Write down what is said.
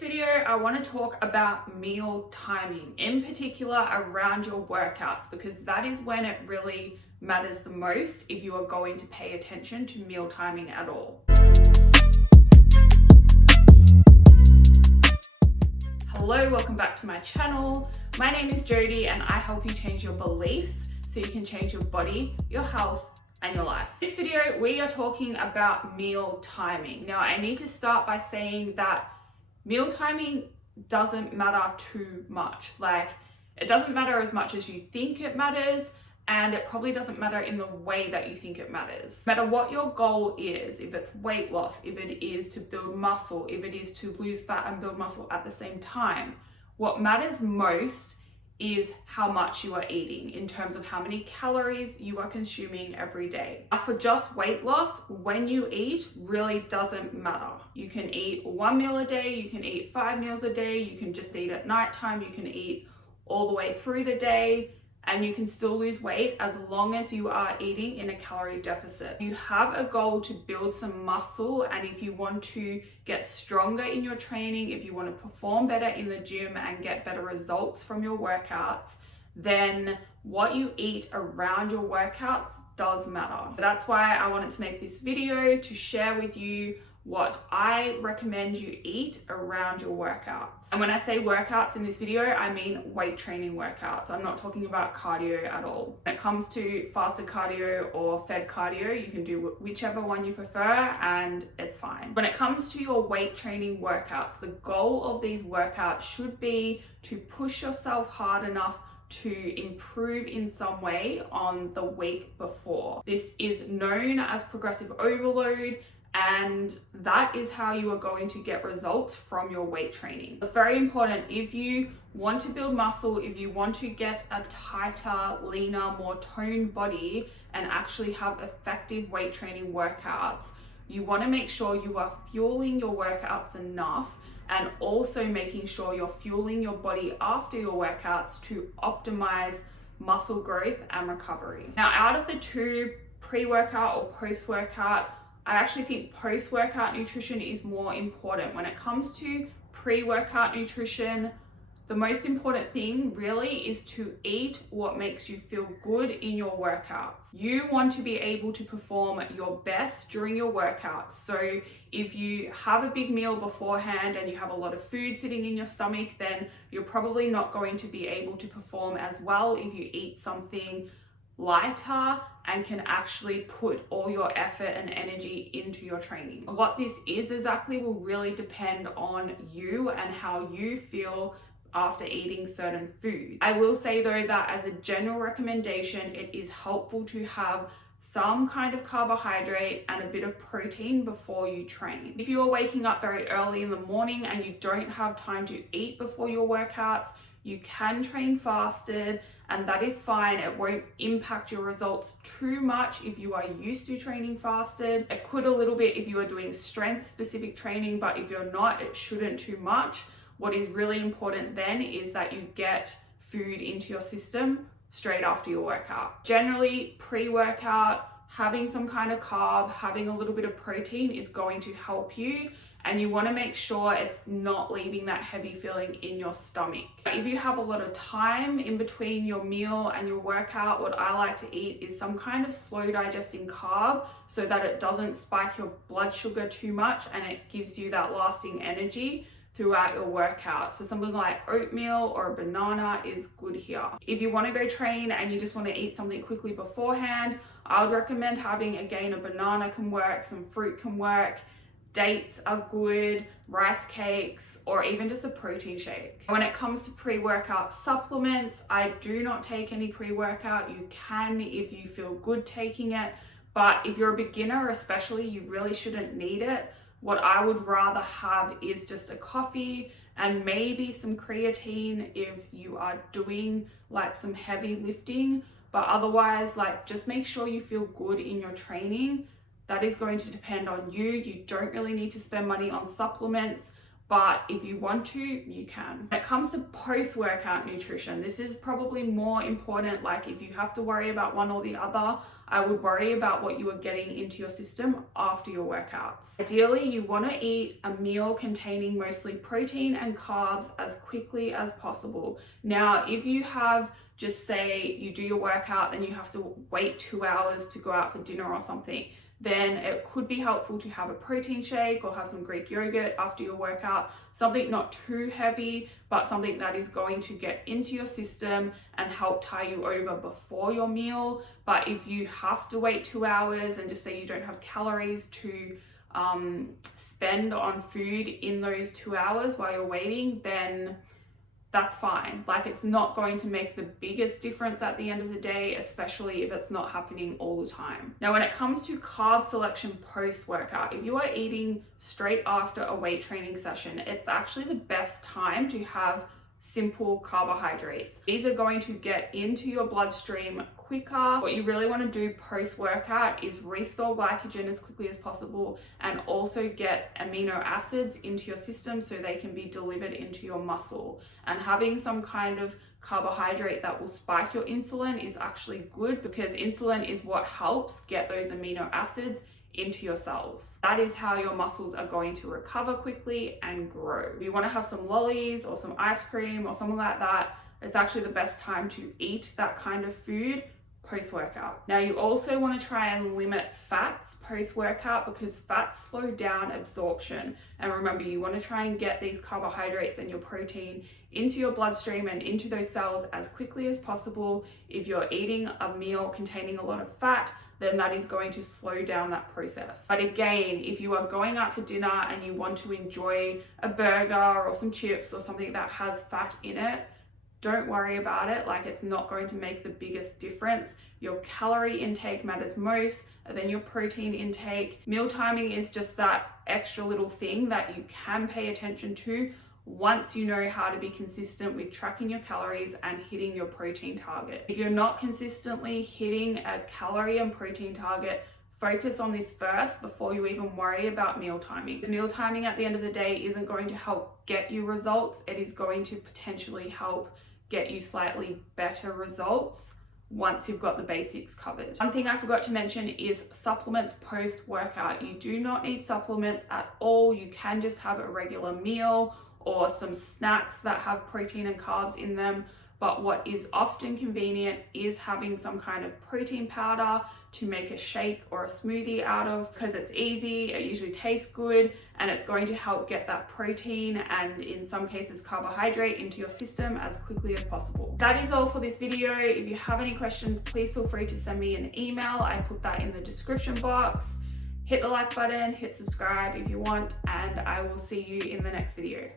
Video, I want to talk about meal timing, in particular around your workouts, because that is when it really matters the most if you are going to pay attention to meal timing at all. Hello, welcome back to my channel. My name is Jodie and I help you change your beliefs so you can change your body, your health, and your life. In this video, we are talking about meal timing. Now, I need to start by saying that meal timing doesn't matter too much. Like, it doesn't matter as much as you think it matters, and it probably doesn't matter in the way that you think it matters. No matter what your goal is, if it's weight loss, if it is to build muscle, if it is to lose fat and build muscle at the same time, what matters most is how much you are eating in terms of how many calories you are consuming every day. For just weight loss, when you eat really doesn't matter. You can eat one meal a day, you can eat 5 meals a day, you can just eat at nighttime, you can eat all the way through the day, and you can still lose weight as long as you are eating in a calorie deficit. You have a goal to build some muscle, and if you want to get stronger in your training, if you want to perform better in the gym and get better results from your workouts, then what you eat around your workouts does matter. That's why I wanted to make this video to share with you what I recommend you eat around your workouts. And when I say workouts in this video, I mean weight training workouts. I'm not talking about cardio at all. When it comes to fasted cardio or fed cardio, you can do whichever one you prefer and it's fine. When it comes to your weight training workouts, the goal of these workouts should be to push yourself hard enough to improve in some way on the week before. This is known as progressive overload, and that is how you are going to get results from your weight training. It's very important. If you want to build muscle, if you want to get a tighter, leaner, more toned body and actually have effective weight training workouts, you want to make sure you are fueling your workouts enough, and also making sure you're fueling your body after your workouts to optimize muscle growth and recovery. Now, out of the two, pre-workout or post-workout, I actually think post-workout nutrition is more important. When it comes to pre-workout nutrition, the most important thing really is to eat what makes you feel good in your workouts. You want to be able to perform your best during your workouts. So if you have a big meal beforehand and you have a lot of food sitting in your stomach, then you're probably not going to be able to perform as well if you eat something lighter and can actually put all your effort and energy into your training. What this is exactly will really depend on you and how you feel after eating certain food. I will say though that as a general recommendation, it is helpful to have some kind of carbohydrate and a bit of protein before you train. If you are waking up very early in the morning and you don't have time to eat before your workouts, you can train fasted, and that is fine. It won't impact your results too much if you are used to training fasted. It could a little bit if you are doing strength specific training, but if you're not, it shouldn't too much. What is really important then is that you get food into your system straight after your workout. Generally, pre-workout, having some kind of carb, having a little bit of protein is going to help you, and you want to make sure it's not leaving that heavy feeling in your stomach. If you have a lot of time in between your meal and your workout, what I like to eat is some kind of slow digesting carb so that it doesn't spike your blood sugar too much and it gives you that lasting energy throughout your workout. So something like oatmeal or a banana is good here. If you want to go train and you just want to eat something quickly beforehand, I would recommend having, again, a banana can work, some fruit can work, dates are good, rice cakes, or even just a protein shake. When it comes to pre-workout supplements, I do not take any pre-workout. You can if you feel good taking it, but if you're a beginner especially, you really shouldn't need it. What I would rather have is just a coffee and maybe some creatine if you are doing like some heavy lifting, but otherwise, like, just make sure you feel good in your training. That is going to depend on you. You don't really need to spend money on supplements, but if you want to, you can. When it comes to post-workout nutrition, this is probably more important. Like if you have to worry about one or the other, I would worry about what you are getting into your system after your workouts. Ideally, you want to eat a meal containing mostly protein and carbs as quickly as possible. Now, if you have, just say you do your workout, then you have to wait 2 hours to go out for dinner or something, then it could be helpful to have a protein shake or have some Greek yogurt after your workout, something not too heavy, but something that is going to get into your system and help tie you over before your meal. But if you have to wait 2 hours and just say you don't have calories to spend on food in those 2 hours while you're waiting, then that's fine. Like it's not going to make the biggest difference at the end of the day, especially if it's not happening all the time. Now, when it comes to carb selection post-workout, if you are eating straight after a weight training session, it's actually the best time to have simple carbohydrates. These are going to get into your bloodstream quicker. What you really want to do post-workout is restore glycogen as quickly as possible and also get amino acids into your system so they can be delivered into your muscle. And having some kind of carbohydrate that will spike your insulin is actually good, because insulin is what helps get those amino acids into your cells. That is how your muscles are going to recover quickly and grow. If you want to have some lollies or some ice cream or something like that, it's actually the best time to eat that kind of food post-workout. Now, you also want to try and limit fats post-workout, because fats slow down absorption. And remember, you want to try and get these carbohydrates and your protein into your bloodstream and into those cells as quickly as possible. If you're eating a meal containing a lot of fat, then that is going to slow down that process. But again, if you are going out for dinner and you want to enjoy a burger or some chips or something that has fat in it, don't worry about it. Like it's not going to make the biggest difference. Your calorie intake matters most, and then your protein intake. Meal timing is just that extra little thing that you can pay attention to once you know how to be consistent with tracking your calories and hitting your protein target. If you're not consistently hitting a calorie and protein target, focus on this first before you even worry about meal timing. Meal timing at the end of the day isn't going to help get you results. It is going to potentially help get you slightly better results once you've got the basics covered. One thing I forgot to mention is supplements post-workout. You do not need supplements at all. You can just have a regular meal or some snacks that have protein and carbs in them. But what is often convenient is having some kind of protein powder to make a shake or a smoothie out of, because it's easy, it usually tastes good, and it's going to help get that protein and in some cases carbohydrate into your system as quickly as possible. That is all for this video. If you have any questions, please feel free to send me an email. I put that in the description box. Hit the like button, hit subscribe if you want, and I will see you in the next video.